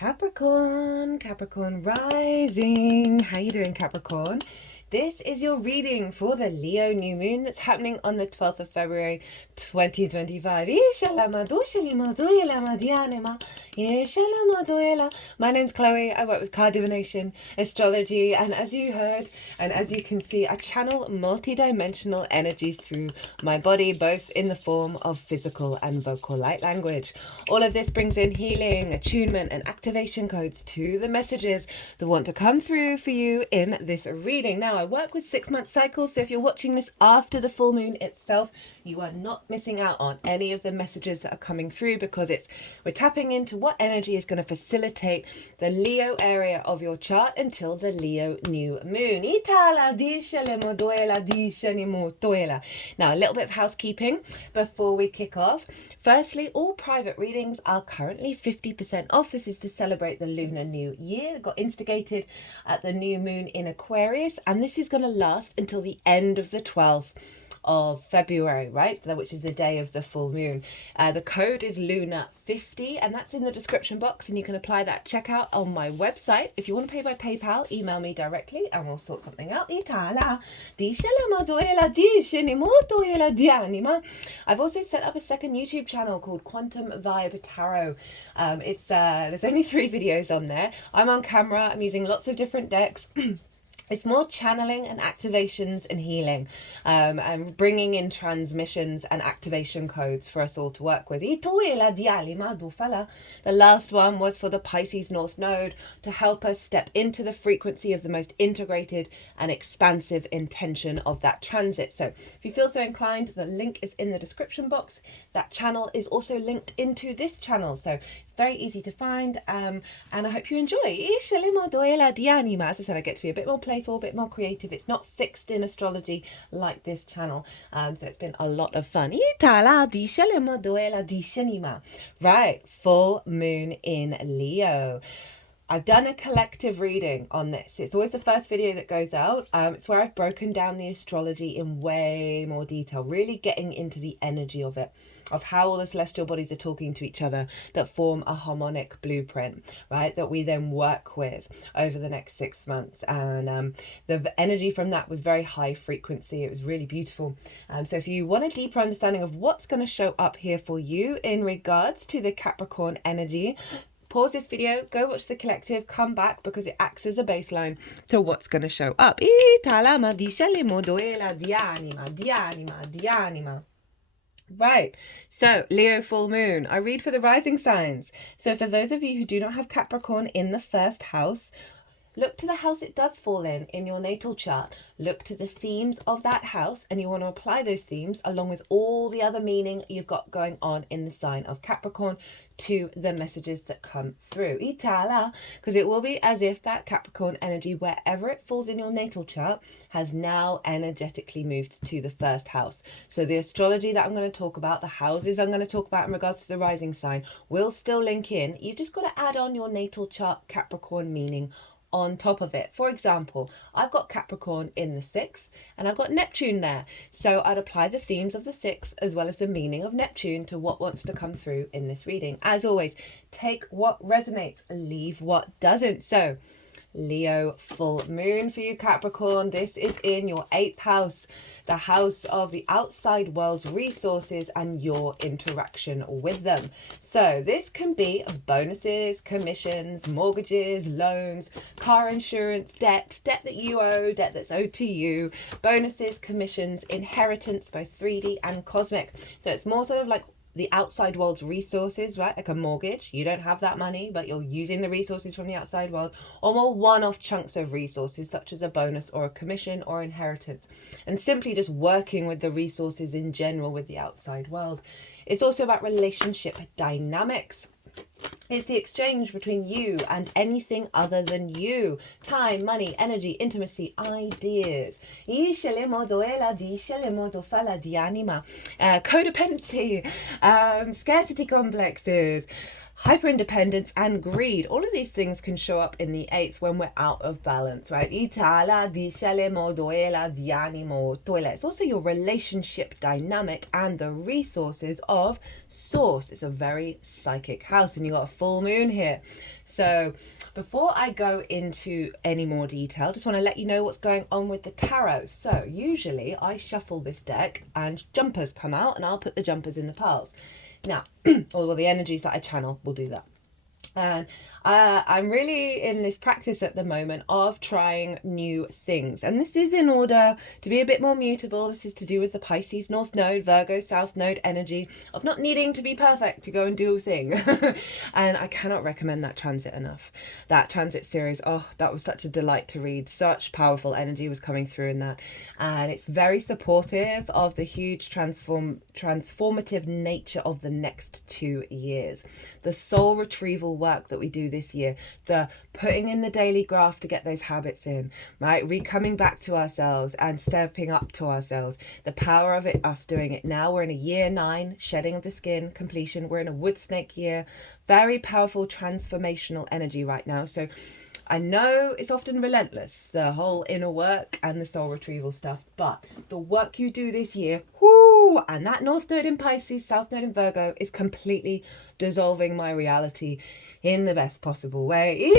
Capricorn rising. How you doing, Capricorn? This is your reading for the Leo new moon that's happening on the 12th of February 2025. My name's Chloe. I work with card divination, astrology, and as you heard and as you can see, I channel multi-dimensional energies through my body, both in the form of physical and vocal light language. All of this brings in healing, attunement, and activation codes to the messages that want to come through for you in this reading. Now, I work with 6-month cycles, so if you're watching this after the full moon itself, you are not missing out on any of the messages that are coming through, because we're tapping into what energy is going to facilitate the Leo area of your chart until the Leo new moon. Now, a little bit of housekeeping before we kick off. Firstly, all private readings are currently 50% off. This is to celebrate the Lunar New Year. It got instigated at the new moon in Aquarius, and this is going to last until the end of the 12th of February, right, which is the day of the full moon. The code is Luna50, and that's in the description box, and you can apply that checkout on my website. If you want to pay by PayPal, email me directly and we'll sort something out. I've also set up a second YouTube channel called Quantum Vibe Tarot. There's only 3 videos on there. I'm on camera, I'm using lots of different decks. It's more channeling and activations and healing, and bringing in transmissions and activation codes for us all to work with. The last one was for the Pisces North Node to help us step into the frequency of the most integrated and expansive intention of that transit. So if you feel so inclined, the link is in the description box. That channel is also linked into this channel, so it's very easy to find, and I hope you enjoy. As I said, I get to be a bit more playful, a bit more creative. It's not fixed in astrology like this channel, so it's been a lot of fun. Right, full moon in Leo. I've done a collective reading on this. It's always the first video that goes out. It's where I've broken down the astrology in way more detail, really getting into the energy of it, of how all the celestial bodies are talking to each other that form a harmonic blueprint, right, that we then work with over the next 6 months. And the energy from that was very high frequency. It was really beautiful. So if you want a deeper understanding of what's going to show up here for you in regards to the Capricorn energy, pause this video, go watch the collective, come back, because it acts as a baseline to what's going to show up. Right, so Leo full moon. I read for the rising signs. So for those of you who do not have Capricorn in the first house, look to the house it does fall in your natal chart. Look to the themes of that house, and you want to apply those themes along with all the other meaning you've got going on in the sign of Capricorn to the messages that come through. Because it will be as if that Capricorn energy, wherever it falls in your natal chart, has now energetically moved to the first house. So the astrology that I'm going to talk about, the houses I'm going to talk about in regards to the rising sign, will still link in. You've just got to add on your natal chart Capricorn meaning on top of it. For example, I've got Capricorn in the 6th and I've got Neptune there, so I'd apply the themes of the 6th as well as the meaning of Neptune to what wants to come through in this reading. As always, take what resonates, leave what doesn't. So Leo full moon for you, Capricorn. This is in your 8th house, the house of the outside world's resources and your interaction with them. So this can be bonuses, commissions, mortgages, loans, car insurance, debt that you owe, debt that's owed to you, bonuses, commissions, inheritance, both 3D and cosmic. So it's more sort of like the outside world's resources, right? Like a mortgage. You don't have that money, but you're using the resources from the outside world, or more one-off chunks of resources, such as a bonus or a commission or inheritance, and simply just working with the resources in general with the outside world. It's also about relationship dynamics. It's the exchange between you and anything other than you. Time, money, energy, intimacy, ideas. Codependency, scarcity complexes, hyper-independence and greed. All of these things can show up in the 8th when we're out of balance, right? It's also your relationship dynamic and the resources of source. It's a very psychic house, and you got a full moon here. So before I go into any more detail, just want to let you know what's going on with the tarot. So usually I shuffle this deck and jumpers come out, and I'll put the jumpers in the piles. Now, all the energies that I channel will do that. And I'm really in this practice at the moment of trying new things. And this is in order to be a bit more mutable. This is to do with the Pisces North Node, Virgo South Node energy of not needing to be perfect to go and do a thing. And I cannot recommend that transit enough. That transit series, oh, that was such a delight to read. Such powerful energy was coming through in that. And it's very supportive of the huge transformative nature of the next 2 years. The soul retrieval work that we do this year, the putting in the daily graph to get those habits in, right? Coming back to ourselves and stepping up to ourselves. The power of it, us doing it now. We're in a year 9, shedding of the skin, completion. We're in a wood snake year. Very powerful transformational energy right now. So I know it's often relentless, the whole inner work and the soul retrieval stuff, but the work you do this year, whoo, and that North Node in Pisces, South Node in Virgo is completely dissolving my reality in the best possible way.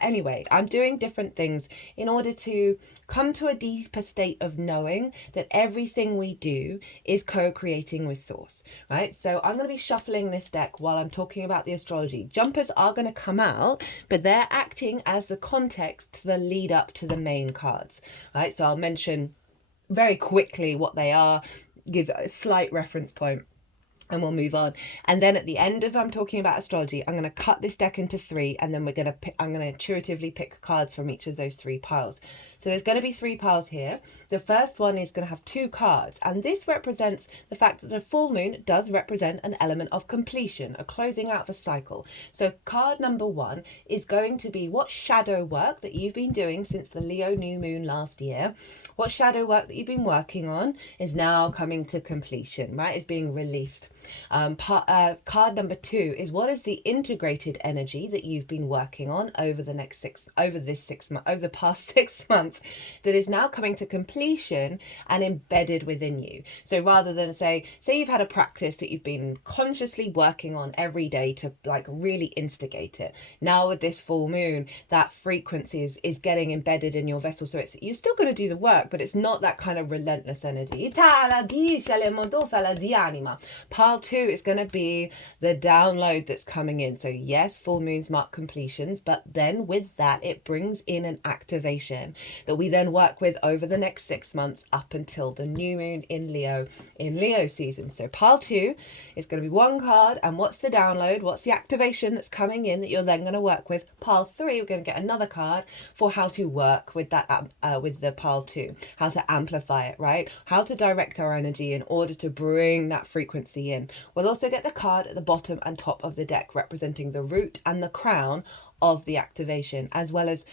Anyway, I'm doing different things in order to come to a deeper state of knowing that everything we do is co-creating with source, right? So I'm going to be shuffling this deck while I'm talking about the astrology. Jumpers are going to come out, but they're acting as the context to the lead up to the main cards, right? So I'll mention very quickly what they are, give a slight reference point, and we'll move on. And then at the end of I'm talking about astrology, I'm going to cut this deck into 3, and then I'm going to intuitively pick cards from each of those 3 piles. So there's going to be 3 piles here. The first one is going to have 2 cards, and this represents the fact that a full moon does represent an element of completion, a closing out of a cycle. So card number 1 is going to be what shadow work that you've been doing since the Leo new moon last year. What shadow work that you've been working on is now coming to completion, right? Is being released. Card number 2 is what is the integrated energy that you've been working on over the past 6 months that is now coming to completion and embedded within you. So rather than say you've had a practice that you've been consciously working on every day to like really instigate it. Now with this full moon, that frequency is getting embedded in your vessel. So you're still going to do the work, but it's not that kind of relentless energy. Pile 2 is going to be the download that's coming in. So yes, full moons mark completions, but then with that, it brings in an activation that we then work with over the next 6 months up until the new moon in Leo season. So pile 2 is going to be 1 card, and what's the download? What's the activation that's coming in that you're then going to work with? Pile 3, we're going to get another card for how to work with that with the pile 2, how to amplify it, right? How to direct our energy in order to bring that frequency in. We'll also get the card at the bottom and top of the deck representing the root and the crown of the activation, as well as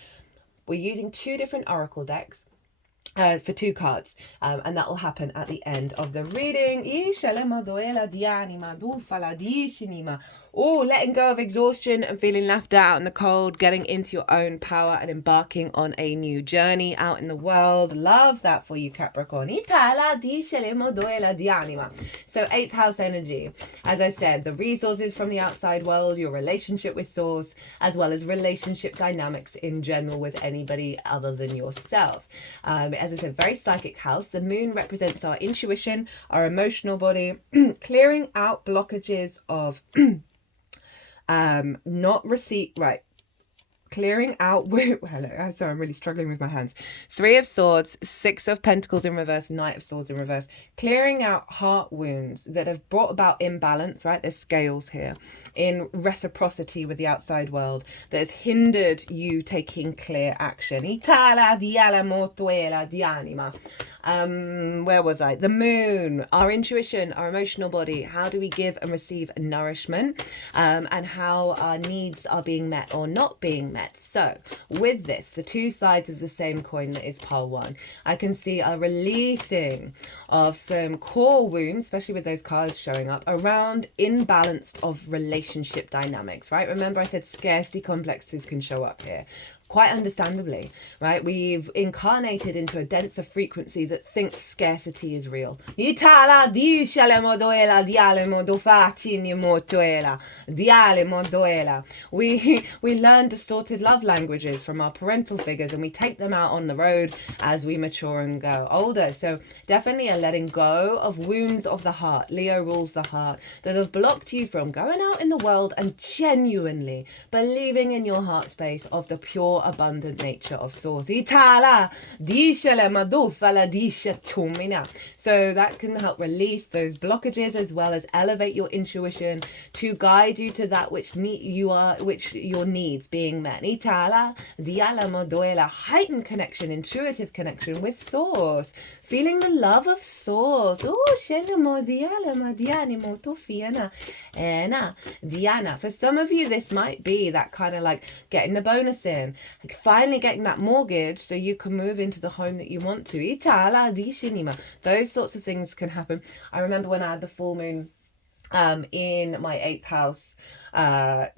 we're using 2 different oracle decks for 2 cards, and that will happen at the end of the reading. Oh, letting go of exhaustion and feeling left out in the cold, getting into your own power and embarking on a new journey out in the world. Love that for you, Capricorn. So 8th house energy. As I said, the resources from the outside world, your relationship with source, as well as relationship dynamics in general with anybody other than yourself. As I said, very psychic house. The moon represents our intuition, our emotional body, clearing out blockages of clearing out hello, sorry, I'm really struggling with my hands. 3 of Swords, 6 of Pentacles in reverse, Knight of Swords in reverse. Clearing out heart wounds that have brought about imbalance, right? There's scales here in reciprocity with the outside world that has hindered you taking clear action. Where was I? The moon, our intuition, our emotional body. How do we give and receive nourishment, and how our needs are being met or not being met. So with this, the two sides of the same coin that is pile one, I can see a releasing of some core wounds, especially with those cards showing up, around imbalanced of relationship dynamics, right? Remember I said scarcity complexes can show up here. Quite understandably, right? We've incarnated into a denser frequency that thinks scarcity is real. We learn distorted love languages from our parental figures, and we take them out on the road as we mature and go older. So definitely a letting go of wounds of the heart. Leo rules the heart, that have blocked you from going out in the world and genuinely believing in your heart space of the pure abundant nature of source. So that can help release those blockages, as well as elevate your intuition to guide you to that which your needs being met. Heightened connection, intuitive connection with source, feeling the love of source. Diana, for some of you this might be that kind of like getting the bonus in, like finally getting that mortgage so you can move into the home that you want to. Those sorts of things can happen. I remember when I had the full moon in my 8th house, there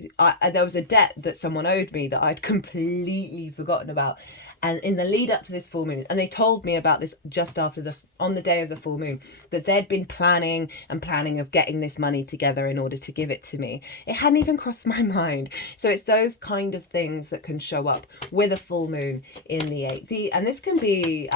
was a debt that someone owed me that I'd completely forgotten about. And in the lead up to this full moon, and they told me about this just after on the day of the full moon, that they'd been planning of getting this money together in order to give it to me. It hadn't even crossed my mind. So it's those kind of things that can show up with a full moon in the 8th. And this can be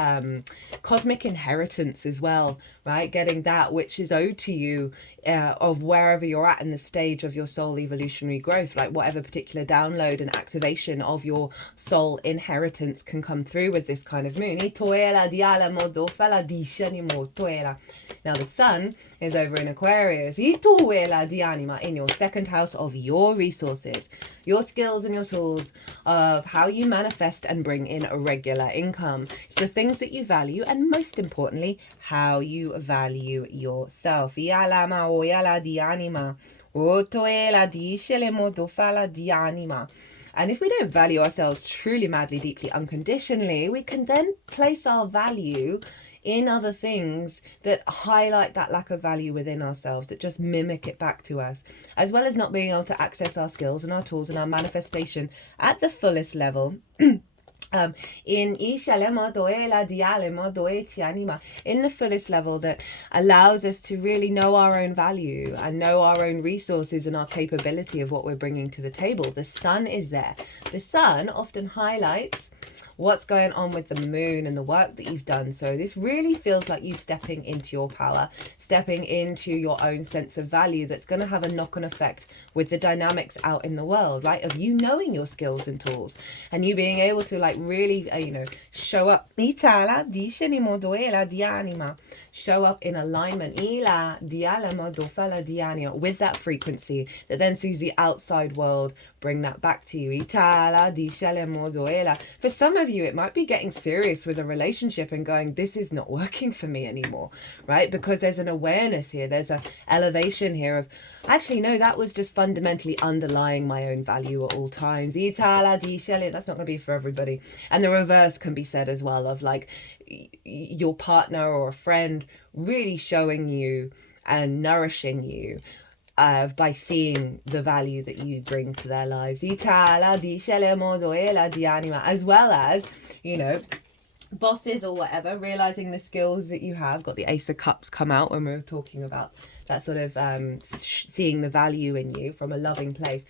cosmic inheritance as well, right? Getting that which is owed to you of wherever you're at in the stage of your soul evolutionary growth, like whatever particular download and activation of your soul inheritance can come through with this kind of moon. Now the sun is over in Aquarius, in your 2nd house of your resources, your skills and your tools of how you manifest and bring in a regular income. It's the things that you value, and most importantly, how you value yourself. And if we don't value ourselves truly, madly, deeply, unconditionally, we can then place our value in other things that highlight that lack of value within ourselves, that just mimic it back to us, as well as not being able to access our skills and our tools and our manifestation at the fullest level. In the fullest level that allows us to really know our own value and know our own resources and our capability of what we're bringing to the table. The sun is there. The sun often highlights what's going on with the moon and the work that you've done. So this really feels like you stepping into your power, stepping into your own sense of value that's going to have a knock-on effect with the dynamics out in the world, right? Of you knowing your skills and tools and you being able to like really, show up. Show up in alignment with that frequency that then sees the outside world bring that back to you. For some of you, it might be getting serious with a relationship and going, this is not working for me anymore, right? Because there's an awareness here. There's an elevation here of, actually, no, that was just fundamentally underlying my own value at all times. That's not going to be for everybody. And the reverse can be said as well, of like your partner or a friend really showing you and nourishing you by seeing the value that you bring to their lives, as well as, bosses or whatever, realizing the skills that you have. Got the Ace of Cups come out when we were talking about that sort of seeing the value in you from a loving place.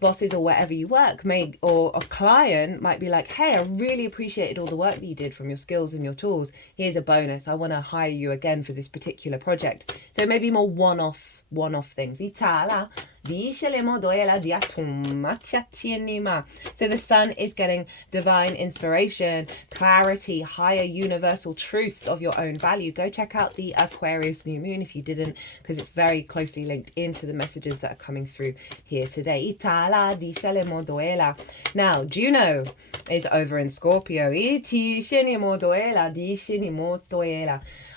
Bosses or wherever you work or a client might be like, hey, I really appreciated all the work that you did from your skills and your tools. Here's a bonus. I want to hire you again for this particular project. So maybe more one-off things. So the sun is getting divine inspiration, clarity, higher universal truths of your own value. Go check out the Aquarius new moon if you didn't, because it's very closely linked into the messages that are coming through here today. Now, Juno is over in Scorpio.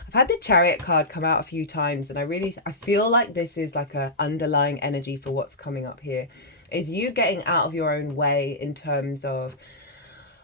I've had the Chariot card come out a few times, and I feel like this is like a underlying energy for what's coming up here. Is you getting out of your own way in terms of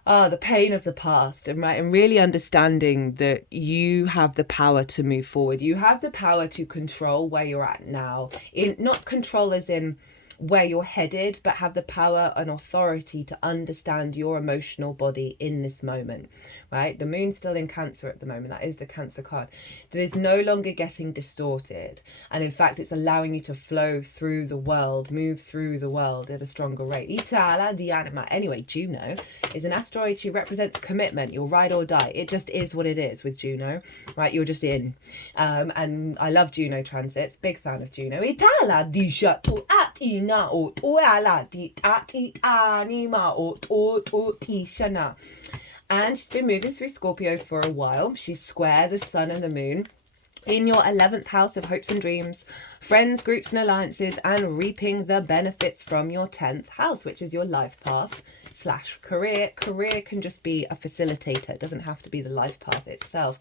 the pain of the past, and really understanding that you have the power to move forward. You have the power to control where you're at now. Not control as in where you're headed, but have the power and authority to understand your emotional body in this moment, right? The moon's still in Cancer at the moment. That is the Cancer card. That is no longer getting distorted. And in fact, it's allowing you to flow through the world, move through the world at a stronger rate. Anyway, Juno is an asteroid. She represents commitment, your ride or die. It just is what it is with Juno, right? You're just in. And I love Juno transits. Big fan of Juno. And she's been moving through Scorpio for a while. She's square the sun and the moon in your 11th house of hopes and dreams, friends, groups and alliances, and reaping the benefits from your 10th house, which is your life path / career. Career can just be a facilitator. It doesn't have to be the life path itself.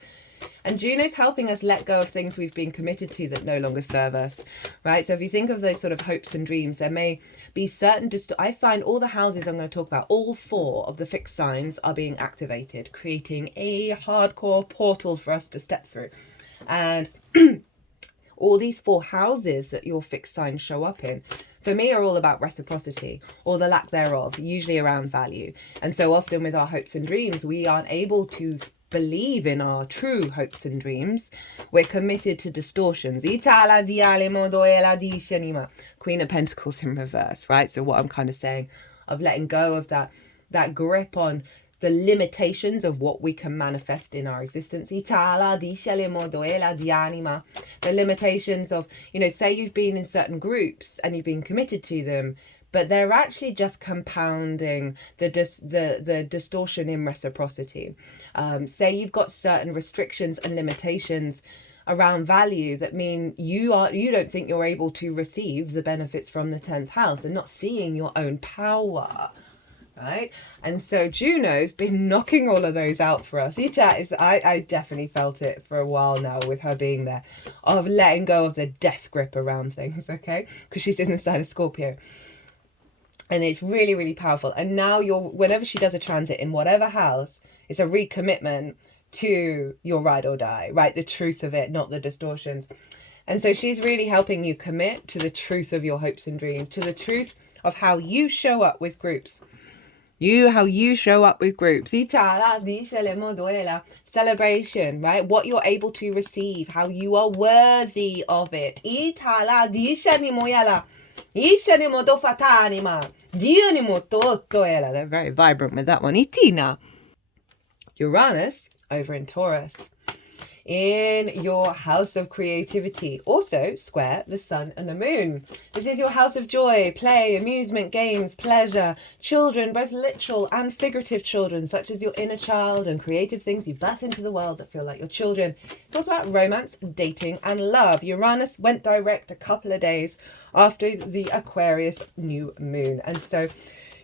And Juno's helping us let go of things we've been committed to that no longer serve us, right? So if you think of those sort of hopes and dreams, there may be certain, I find all the houses I'm going to talk about, all 4 of the fixed signs are being activated, creating a hardcore portal for us to step through. And all these 4 houses that your fixed signs show up in, for me, are all about reciprocity or the lack thereof, usually around value. And so often with our hopes and dreams, we aren't able to believe in our true hopes and dreams. We're committed to distortions. Queen of Pentacles in reverse, right? So what I'm kind of saying of letting go of that grip on the limitations of what we can manifest in our existence. The limitations of, say you've been in certain groups and you've been committed to them, but they're actually just compounding the distortion in reciprocity. Say you've got certain restrictions and limitations around value that mean you don't think you're able to receive the benefits from the 10th house and not seeing your own power, right? And so Juno's been knocking all of those out for us. I definitely felt it for a while now with her being there, of letting go of the death grip around things, okay? Because she's in the sign of Scorpio. And it's really, really powerful. And now whenever she does a transit in whatever house, it's a recommitment to your ride or die, right? The truth of it, not the distortions. And so she's really helping you commit to the truth of your hopes and dreams, to the truth of how you show up with groups. How you show up with groups. Celebration, right? What you're able to receive, how you are worthy of it. They're very vibrant with that one. Itina. Uranus over in Taurus, in your house of creativity, also square the sun and the moon. This is your house of joy, play, amusement, games, pleasure, children, both literal and figurative children, such as your inner child and creative things you birth into the world that feel like your children. It's also about romance, dating and love. Uranus went direct a couple of days after the Aquarius new moon, and so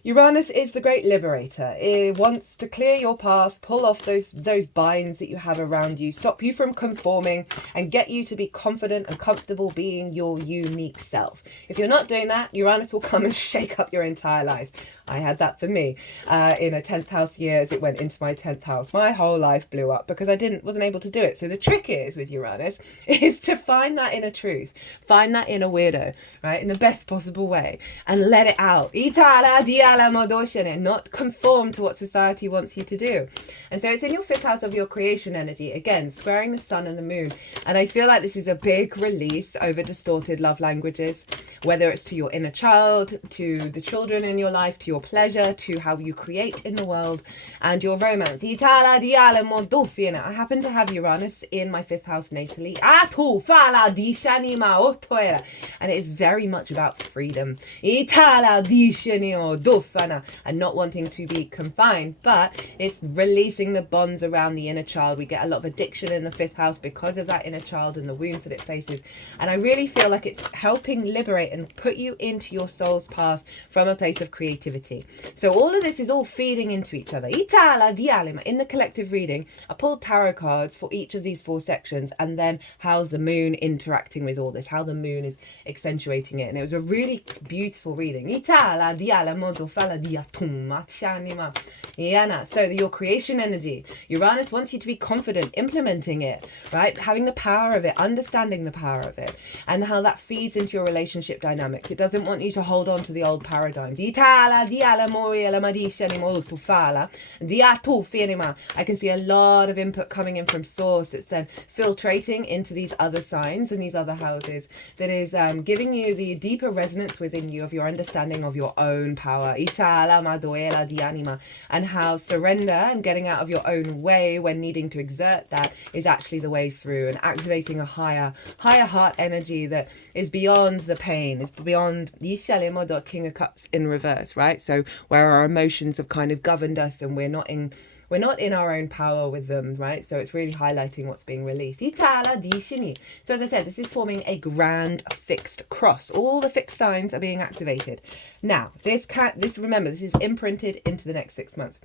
Uranus is the great liberator. It wants to clear your path, pull off those binds that you have around you, stop you from conforming, and get you to be confident and comfortable being your unique self. If you're not doing that, Uranus will come and shake up your entire life. I had that for me in a 10th house year. As it went into my 10th house, my whole life blew up because I wasn't able to do it. So the trick is with Uranus is to find that inner truth, find that inner weirdo, right, in the best possible way, and let it out. And not conform to what society wants you to do. And so it's in your 5th house of your creation energy, again squaring the sun and the moon. And I feel like this is a big release over distorted love languages, whether it's to your inner child, to the children in your life, to your your pleasure, to how you create in the world, and your romance. I happen to have Uranus in my 5th house natally. And it is very much about freedom. And not wanting to be confined, but it's releasing the bonds around the inner child. We get a lot of addiction in the 5th house because of that inner child and the wounds that it faces. And I really feel like it's helping liberate and put you into your soul's path from a place of creativity. So all of this is all feeding into each other. In the collective reading, I pulled tarot cards for each of these 4 sections, and then how's the moon interacting with all this, how the moon is accentuating it. And it was a really beautiful reading. So your creation energy, Uranus wants you to be confident implementing it, right? Having the power of it, understanding the power of it, and how that feeds into your relationship dynamics. It doesn't want you to hold on to the old paradigms. I can see a lot of input coming in from source. It's then filtrating into these other signs and these other houses that is giving you the deeper resonance within you of your understanding of your own power. And how surrender and getting out of your own way when needing to exert that is actually the way through, and activating a higher heart energy that is beyond the pain, is beyond the King of Cups in reverse, right? So where our emotions have kind of governed us and we're not in our own power with them, right? So it's really highlighting what's being released. So as I said, this is forming a grand fixed cross. All the fixed signs are being activated. Now, remember, this is imprinted into the next 6 months.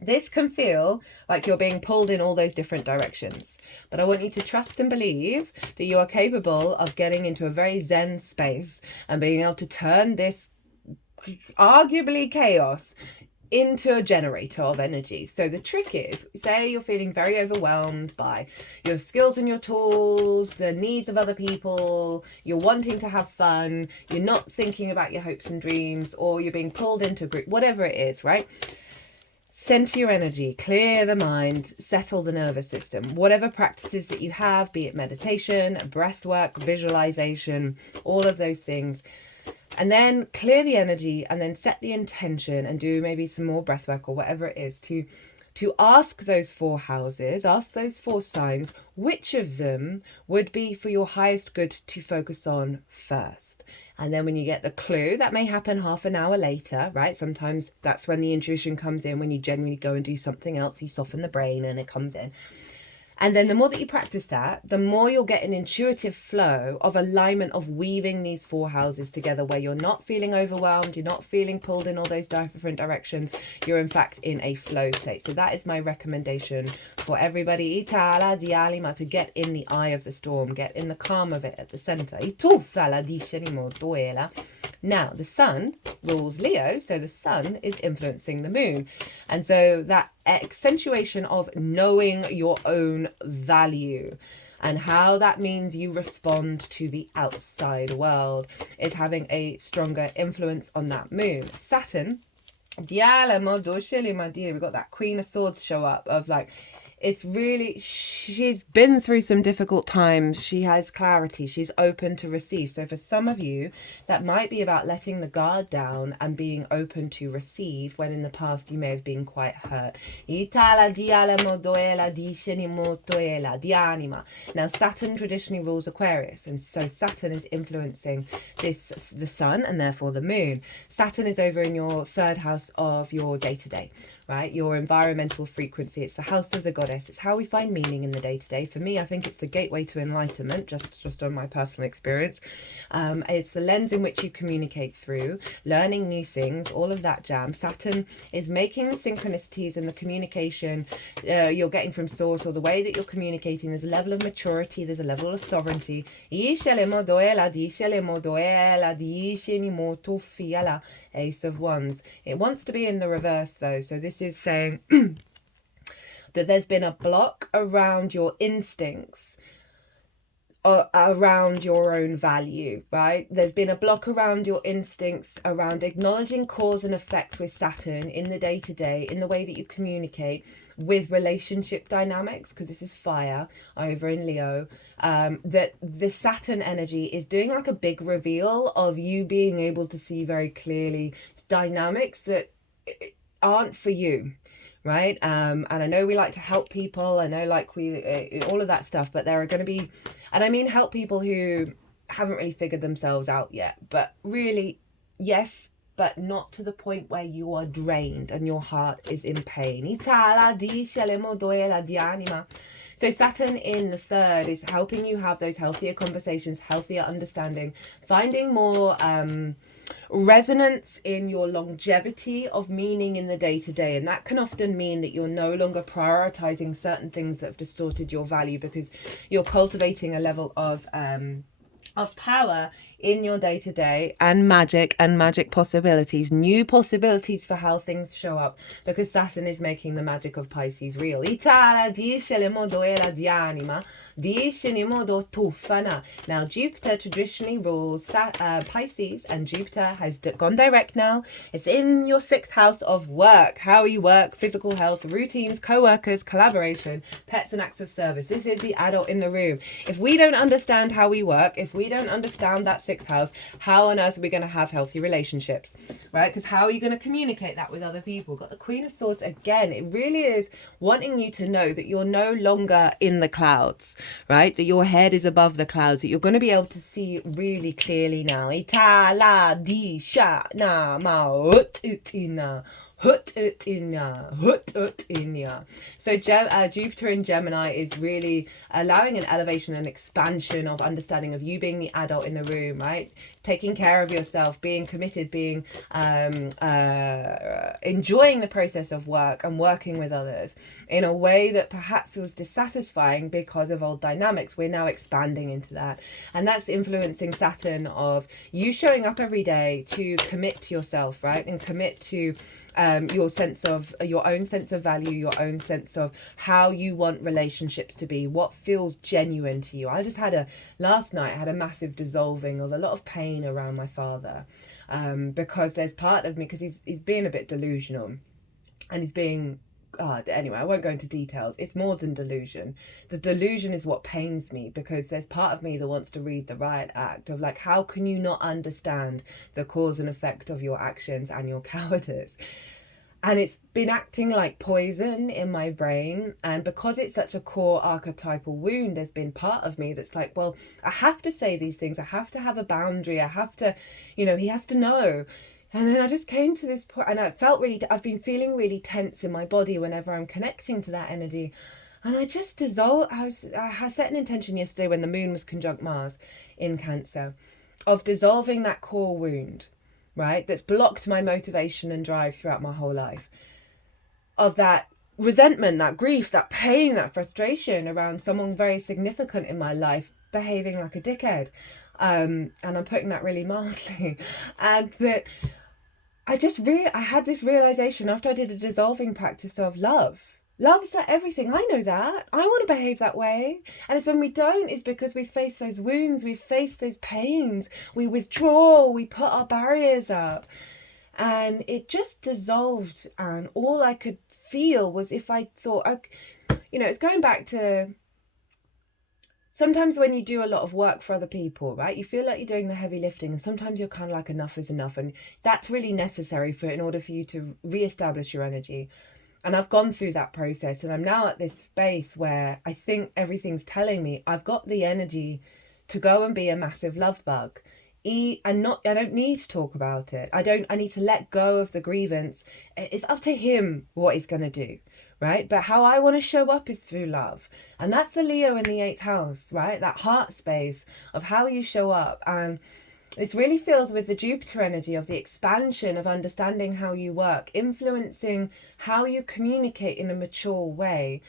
This can feel like you're being pulled in all those different directions. But I want you to trust and believe that you are capable of getting into a very zen space and being able to turn this arguably chaos into a generator of energy. So the trick is, say you're feeling very overwhelmed by your skills and your tools, the needs of other people, you're wanting to have fun, you're not thinking about your hopes and dreams, or you're being pulled into a group, whatever it is, right? Center your energy, clear the mind, settle the nervous system. Whatever practices that you have, be it meditation, breath work, visualization, all of those things. And then clear the energy, and then set the intention and do maybe some more breath work or whatever it is to ask those 4 houses, ask those 4 signs, which of them would be for your highest good to focus on first. And then when you get the clue, that may happen half an hour later, right? Sometimes that's when the intuition comes in, when you genuinely go and do something else, you soften the brain and it comes in. And then the more that you practice that, the more you'll get an intuitive flow of alignment of weaving these 4 houses together, where you're not feeling overwhelmed, you're not feeling pulled in all those different directions. You're in fact in a flow state. So that is my recommendation for everybody. To get in the eye of the storm, get in the calm of it at the center. Now, the sun rules Leo, so the sun is influencing the moon. And so that accentuation of knowing your own value and how that means you respond to the outside world is having a stronger influence on that moon. Saturn, we've got that Queen of Swords show up of like, it's really, she's been through some difficult times. She has clarity. She's open to receive. So for some of you, that might be about letting the guard down and being open to receive when in the past you may have been quite hurt. Now, Saturn traditionally rules Aquarius. And so Saturn is influencing the sun and therefore the moon. Saturn is over in your 3rd house of your day-to-day, right? Your environmental frequency. It's the house of the goddess. It's how we find meaning in the day-to-day. For me, I think it's the gateway to enlightenment, just on my personal experience. It's the lens in which you communicate through, learning new things, all of that jam. Saturn is making the synchronicities and the communication you're getting from source, or the way that you're communicating. There's a level of maturity, there's a level of sovereignty. Ace of Wands. It wants to be in the reverse though, so this is saying that there's been a block around your instincts around your own value, right? There's been a block around your instincts, around acknowledging cause and effect with Saturn in the day-to-day, in the way that you communicate with relationship dynamics, because this is fire over in Leo. That the Saturn energy is doing like a big reveal of you being able to see very clearly dynamics that aren't for you. Right. And I know we like to help people. I know, like, we all of that stuff, but there are going to be, and I mean help people who haven't really figured themselves out yet, but really, yes, but not to the point where you are drained and your heart is in pain. So Saturn in the third is helping you have those healthier conversations, healthier understanding, finding more resonance in your longevity of meaning in the day-to-day. And that can often mean that you're no longer prioritizing certain things that have distorted your value, because you're cultivating a level of power in your day-to-day, and magic possibilities, new possibilities for how things show up, because Saturn is making the magic of Pisces real. Now Jupiter traditionally rules Pisces, and Jupiter has gone direct now. It's in your 6th house of work, how you work, physical health, routines, co-workers, collaboration, pets and acts of service. This is the adult in the room. If we don't understand how we work, if we don't understand that 6th house, how on earth are we going to have healthy relationships, right? Because how are you going to communicate that with other people? Got the Queen of Swords again. It really is wanting you to know that you're no longer in the clouds, right? That your head is above the clouds, that you're going to be able to see really clearly now. So Jupiter in Gemini is really allowing an elevation and expansion of understanding of you being the adult in the room, right? Taking care of yourself, being committed, being enjoying the process of work and working with others in a way that perhaps was dissatisfying because of old dynamics. We're now expanding into that, and that's influencing Saturn of you showing up every day to commit to yourself, right? And commit to your sense of your own sense of value, your own sense of how you want relationships to be, what feels genuine to you. Last night I had a massive dissolving of a lot of pain around my father, because there's part of me, because he's being a bit delusional, and he's being, anyway, I won't go into details. It's more than delusion. The delusion is what pains me, because there's part of me that wants to read the riot act of, like, how can you not understand the cause and effect of your actions and your cowardice? And it's been acting like poison in my brain. And because it's such a core archetypal wound, there's been part of me that's like, well, I have to say these things. I have to have a boundary. I have to, he has to know. And then I just came to this point, and I've been feeling really tense in my body whenever I'm connecting to that energy. And I just dissolved. I set an intention yesterday when the moon was conjunct Mars in Cancer of dissolving that core wound, right? That's blocked my motivation and drive throughout my whole life. Of that resentment, that grief, that pain, that frustration around someone very significant in my life behaving like a dickhead. And I'm putting that really mildly. And that I had this realization after I did a dissolving practice of love. Love is like everything. I know that. I want to behave that way. And it's when we don't, it's because we face those wounds, we face those pains, we withdraw, we put our barriers up. And it just dissolved. And all I could feel was, if I thought, it's going back to sometimes when you do a lot of work for other people, right, you feel like you're doing the heavy lifting, and sometimes you're kind of like, enough is enough. And that's really necessary in order for you to reestablish your energy. And I've gone through that process, and I'm now at this space where I think everything's telling me I've got the energy to go and be a massive love bug. I don't need to talk about it. I need to let go of the grievance. It's up to him what he's going to do, right? But how I want to show up is through love. And that's the Leo in the 8th house, right? That heart space of how you show up. And this really feels with the Jupiter energy of the expansion of understanding how you work, influencing how you communicate in a mature way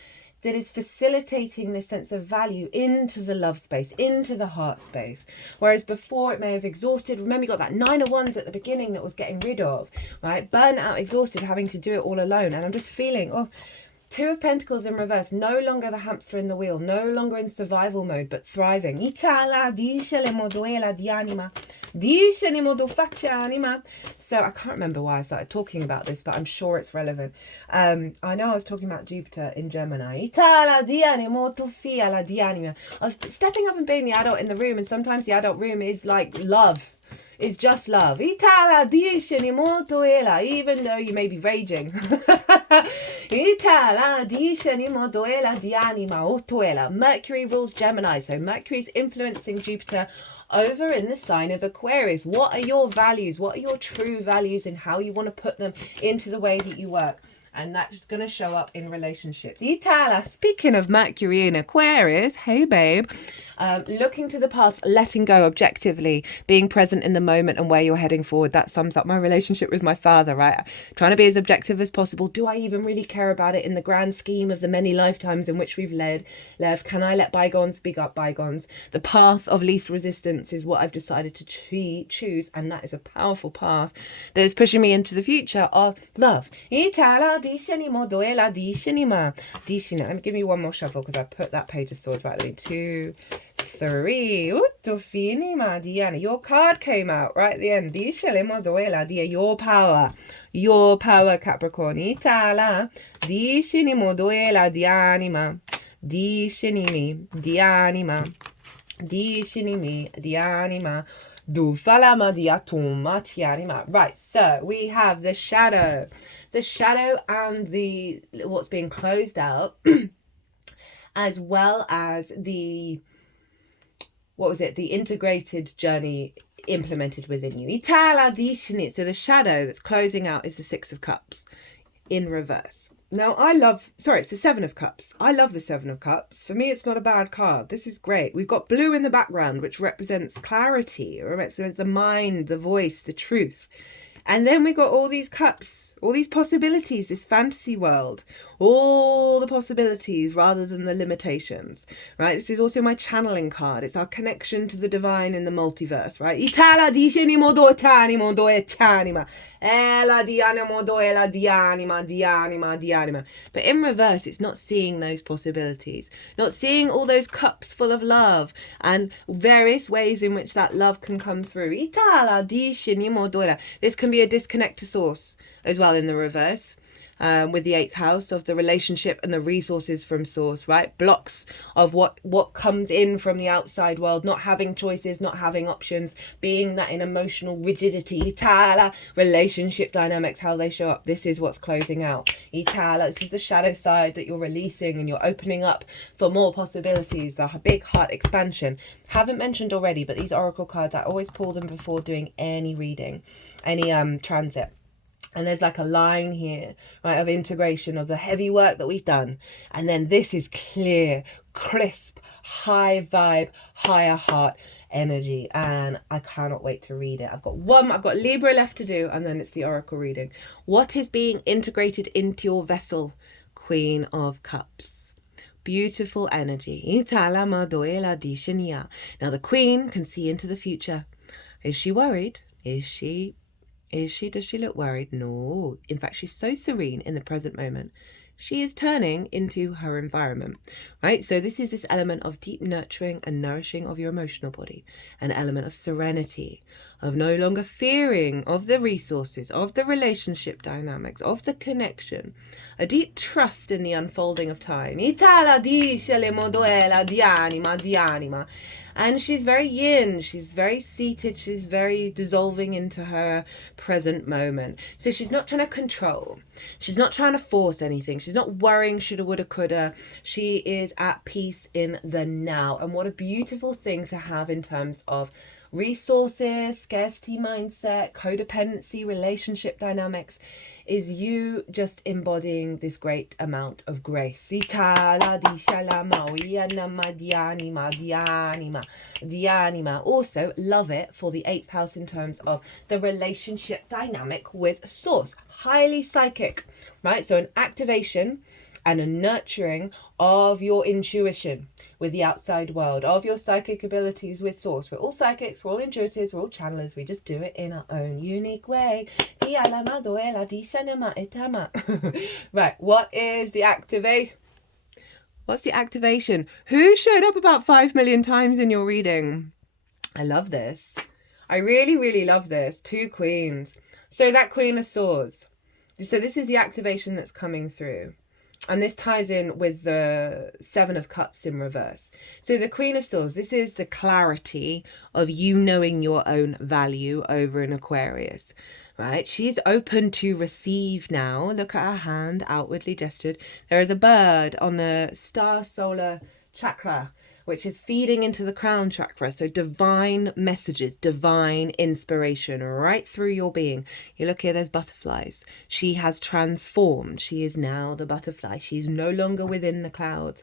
that is facilitating this sense of value into the love space, into the heart space. Whereas before it may have exhausted. Remember, you got that 9 of Wands at the beginning that was getting rid of, right? Burnt out, exhausted, having to do it all alone. And I'm just feeling, Two of Pentacles in reverse, no longer the hamster in the wheel, no longer in survival mode, but thriving. So I can't remember why I started talking about this, but I'm sure it's relevant. I know I was talking about Jupiter in Gemini. I was stepping up and being the adult in the room, and sometimes the adult room is like love. It's just love. Even though you may be raging. Mercury rules Gemini, so Mercury's influencing Jupiter over in the sign of Aquarius. What are your values? What are your true values, and how you want to put them into the way that you work? And that's going to show up in relationships. Speaking of Mercury in Aquarius, hey babe, looking to the past, letting go objectively, being present in the moment and where you're heading forward. That sums up my relationship with my father, right? Trying to be as objective as possible. Do I even really care about it in the grand scheme of the many lifetimes in which we've lived? Can I let bygones be bygones? The path of least resistance is what I've decided to choose, and that is a powerful path that is pushing me into the future of love. Let me give me one more shuffle because I put that page of swords right at me. 2, 3. Your card came out right at the end. Your power. Your power, Capricorn. Right, so we have the shadow. The shadow and the what's being closed out, as well as the, the integrated journey implemented within you. So the shadow that's closing out is the 6 of Cups in reverse. Now it's the 7 of Cups. I love the 7 of Cups. For me, it's not a bad card. This is great. We've got blue in the background, which represents clarity, or represents the mind, the voice, the truth. And then we got all these cups, all these possibilities, this fantasy world, all the possibilities rather than the limitations, right? This is also my channeling card. It's our connection to the divine in the multiverse, right? But in reverse, it's not seeing those possibilities, not seeing all those cups full of love and various ways in which that love can come through. This can be a disconnect to source as well in the reverse. With the 8th house of the relationship and the resources from source, right? Blocks of what comes in from the outside world, not having choices, not having options, being that in emotional rigidity. Relationship dynamics, how they show up. This is what's closing out. This is the shadow side that you're releasing, and you're opening up for more possibilities. The big heart expansion. Haven't mentioned already, but these oracle cards, I always pull them before doing any reading, any transit. And there's like a line here, right, of integration of the heavy work that we've done. And then this is clear, crisp, high vibe, higher heart energy. And I cannot wait to read it. I've got Libra left to do, and then it's the oracle reading. What is being integrated into your vessel, Queen of Cups? Beautiful energy. Now the Queen can see into the future. Is she worried? Does she look worried? No. In fact, she's so serene in the present moment. She is turning into her environment, right? So this is this element of deep nurturing and nourishing of your emotional body, an element of serenity, of no longer fearing of the resources, of the relationship dynamics, of the connection, a deep trust in the unfolding of time. And she's very yin, she's very seated, she's very dissolving into her present moment. So she's not trying to control, she's not trying to force anything, she's not worrying shoulda, woulda, coulda. She is at peace in the now. And what a beautiful thing to have in terms of resources, scarcity mindset, codependency, relationship dynamics, is you just embodying this great amount of grace. Also, love it for the 8th house in terms of the relationship dynamic with source. Highly psychic, right? So an activation and a nurturing of your intuition with the outside world, of your psychic abilities with source. We're all psychics, we're all intuitives, we're all channelers. We just do it in our own unique way. Right, what is the activate? What's the activation? Who showed up about 5 million times in your reading? I love this. I really, really love this. 2 queens. So that Queen of Swords. So this is the activation that's coming through. And this ties in with the 7 of Cups in reverse. So the Queen of Swords, this is the clarity of you knowing your own value over an Aquarius, right? She's open to receive now. Look at her hand, outwardly gestured. There is a bird on the star solar chakra, which is feeding into the crown chakra. So divine messages, divine inspiration right through your being. You look here, there's butterflies. She has transformed. She is now the butterfly. She's no longer within the clouds.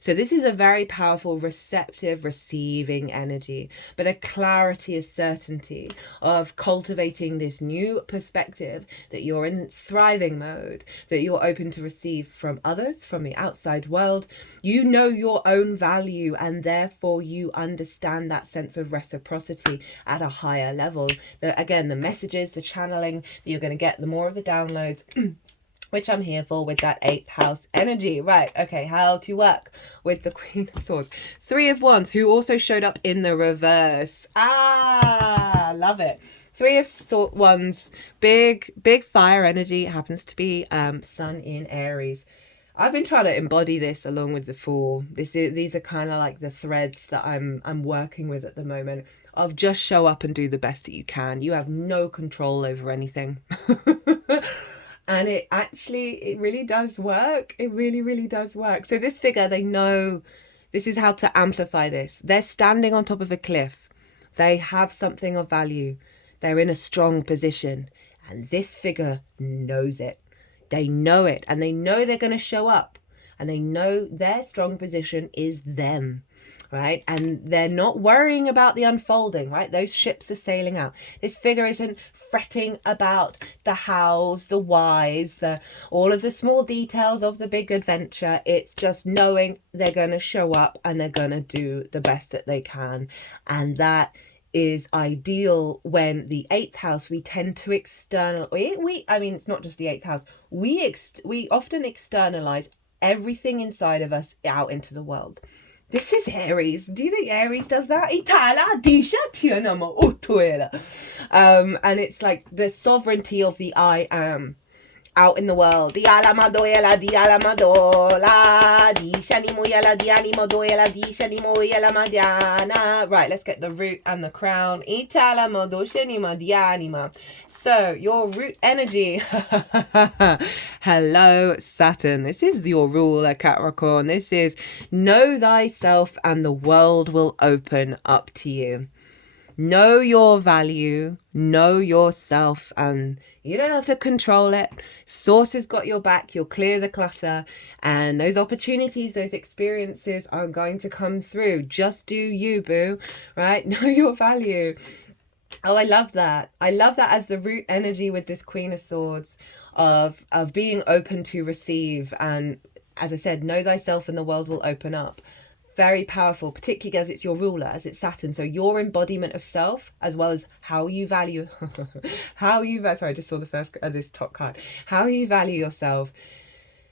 So this is a very powerful, receptive, receiving energy, but a clarity, a certainty of cultivating this new perspective that you're in thriving mode, that you're open to receive from others, from the outside world. You know your own value, and therefore you understand that sense of reciprocity at a higher level. Again, the messages, the channeling that you're going to get, the more of the downloads, which I'm here for with that 8th house energy. Right, okay, how to work with the Queen of Swords. 3 of Wands, who also showed up in the reverse. Love it. 3 of Wands, big fire energy, happens to be Sun in Aries. I've been trying to embody this along with the Fool. These are kind of like the threads that I'm working with at the moment, of just show up and do the best that you can. You have no control over anything. And it really does work. It really, really does work. So this figure, they know this is how to amplify this. They're standing on top of a cliff. They have something of value. They're in a strong position, and this figure knows it. They know it, and they know they're going to show up, and they know their strong position is them, right? And they're not worrying about the unfolding, right? Those ships are sailing out. This figure isn't fretting about the hows, the whys, all of the small details of the big adventure. It's just knowing they're going to show up and they're going to do the best that they can. And that is ideal. When the 8th house, we tend to I mean, it's not just the 8th house. We often externalize everything inside of us out into the world. This is Aries. Do you think Aries does that? And it's like the sovereignty of the I am out in the world. Right, let's get the root and the crown. So your root energy. Hello, Saturn. This is your ruler, Capricorn. This is know thyself and the world will open up to you. Know your value, know yourself, and you don't have to control it. Source has got your back. You'll clear the clutter, and those opportunities, those experiences are going to come through. Just do you, boo, right? Know your value. Oh, I love that. I love that as the root energy with this Queen of Swords of being open to receive. And as I said, know thyself and the world will open up. Very powerful, particularly as it's your ruler, as it's Saturn. So your embodiment of self, as well as how you value, sorry, I just saw the first, this top card, how you value yourself.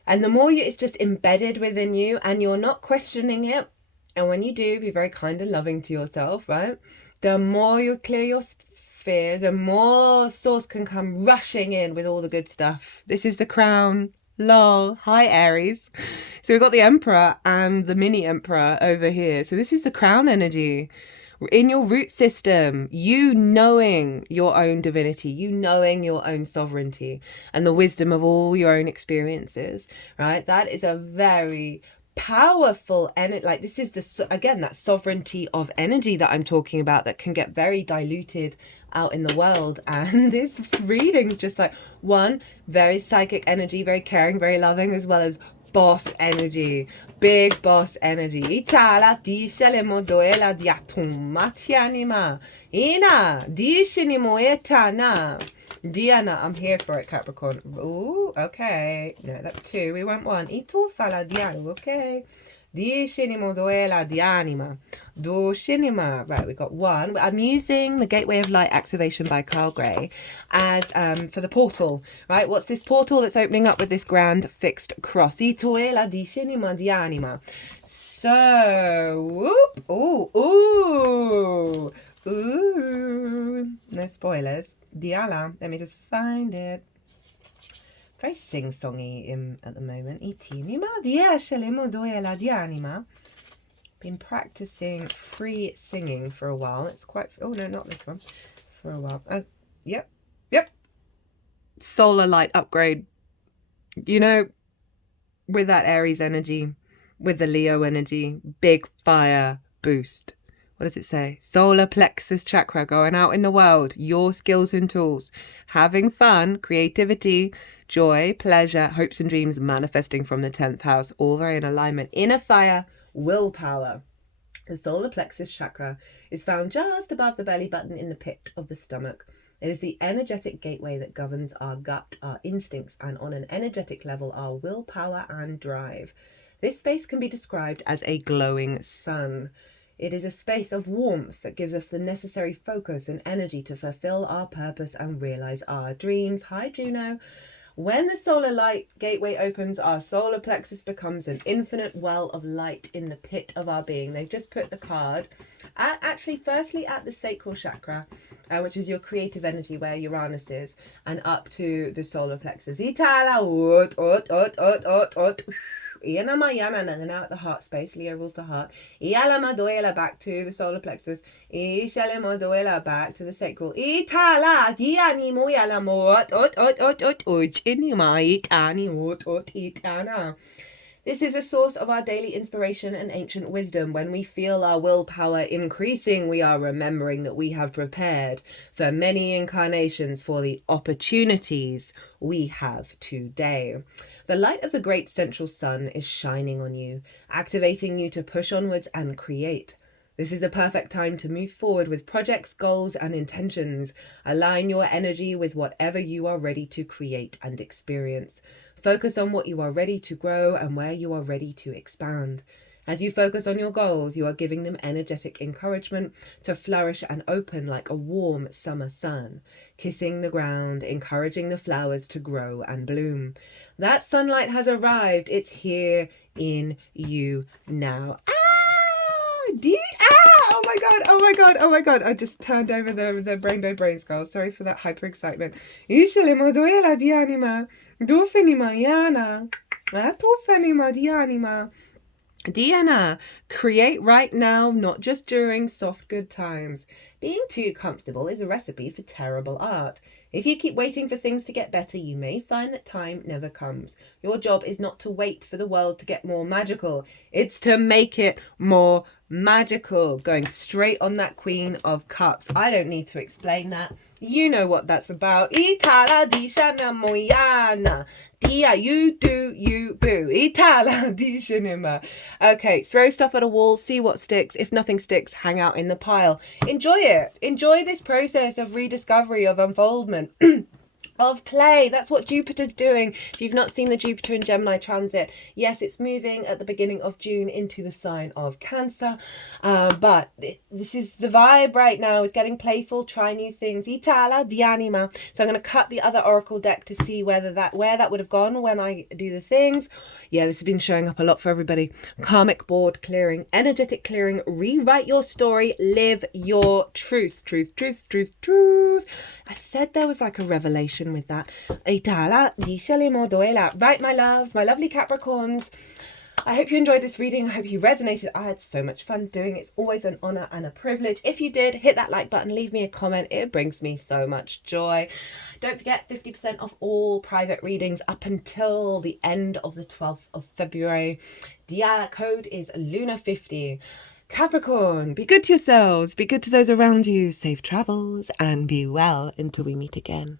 And the more it's just embedded within you and you're not questioning it. And when you do, be very kind and loving to yourself, right? The more you clear your sphere, the more source can come rushing in with all the good stuff. This is the crown. Lol. Hi, Aries. So we've got the Emperor and the mini Emperor over here. So this is the crown energy. In your root system, you knowing your own divinity, you knowing your own sovereignty and the wisdom of all your own experiences, right? That is a very powerful energy. Like this is again that sovereignty of energy that I'm talking about that can get very diluted out in the world. And this reading's just like one, very psychic energy, very caring, very loving, as well as boss energy, big boss energy. Itala disele modoela diatumatianima ina dishinimo etana. Dinah, I'm here for it, Capricorn. Ooh, okay. No, that's 2. We want 1. I tu fa la Dinah, okay. Di scinema duela di anima. Do scinema. Right, we got 1. I'm using the Gateway of Light activation by Carl Gray as for the portal. Right, what's this portal that's opening up with this grand fixed cross? I tuela di scinema di anima. So, whoop. Ooh. No spoilers. Diala. Let me just find it. Very sing-songy at the moment. Been practicing free singing for a while. It's quite... Oh, no, not this one. For a while. Yep. Solar light upgrade. You know, with that Aries energy, with the Leo energy, big fire boost. What does it say? Solar plexus chakra, going out in the world, your skills and tools, having fun, creativity, joy, pleasure, hopes and dreams manifesting from the 10th house, all very in alignment. Inner fire, willpower. The solar plexus chakra is found just above the belly button in the pit of the stomach. It is the energetic gateway that governs our gut, our instincts, and on an energetic level, our willpower and drive. This space can be described as a glowing sun. It is a space of warmth that gives us the necessary focus and energy to fulfill our purpose and realize our dreams. Hi, Juno. When the solar light gateway opens, our solar plexus becomes an infinite well of light in the pit of our being. They've just put the card firstly at the sacral chakra, which is your creative energy where Uranus is, and up to the solar plexus. And then out the heart space, Leo rules the heart. Back to the solar plexus. Back to the sacral. This is a source of our daily inspiration and ancient wisdom. When we feel our willpower increasing, we are remembering that we have prepared for many incarnations for the opportunities we have today. The light of the great central sun is shining on you, activating you to push onwards and create. This is a perfect time to move forward with projects, goals, and intentions. Align your energy with whatever you are ready to create and experience. Focus on what you are ready to grow and where you are ready to expand. As you focus on your goals, you are giving them energetic encouragement to flourish and open like a warm summer sun, kissing the ground, encouraging the flowers to grow and bloom. That sunlight has arrived. It's here in you now. Oh my god. I just turned over the rainbow Brainskull. Sorry for that hyper excitement. Diana, create right now, not just during soft good times. Being too comfortable is a recipe for terrible art. If you keep waiting for things to get better, you may find that time never comes. Your job is not to wait for the world to get more magical. It's to make it more magical. Going straight on that Queen of Cups. I don't need to explain that. You know what that's about. Itala di shana moyana. Dia, you do, you boo. Itala di shinima. Okay, throw stuff at a wall, see what sticks. If nothing sticks, hang out in the pile. Enjoy it. Enjoy this process of rediscovery, of unfoldment. Of play. That's what Jupiter's doing. If you've not seen the Jupiter in Gemini transit, yes, it's moving at the beginning of June into the sign of Cancer, but this is the vibe right now. It's getting playful, try new things. Itala di anima. So I'm going to cut the other oracle deck to see where that would have gone when I do the things. Yeah, this has been showing up a lot for everybody. Karmic board clearing, energetic clearing, rewrite your story, live your truth. Truth. I said there was like a revelation with that. Right, my loves, my lovely Capricorns. I hope you enjoyed this reading. I hope you resonated. I had so much fun doing it. It's always an honor and a privilege. If you did, hit that like button, leave me a comment. It brings me so much joy. Don't forget 50% off all private readings up until the end of the 12th of February. The code is Luna50. Capricorn, be good to yourselves, be good to those around you, safe travels, and be well until we meet again.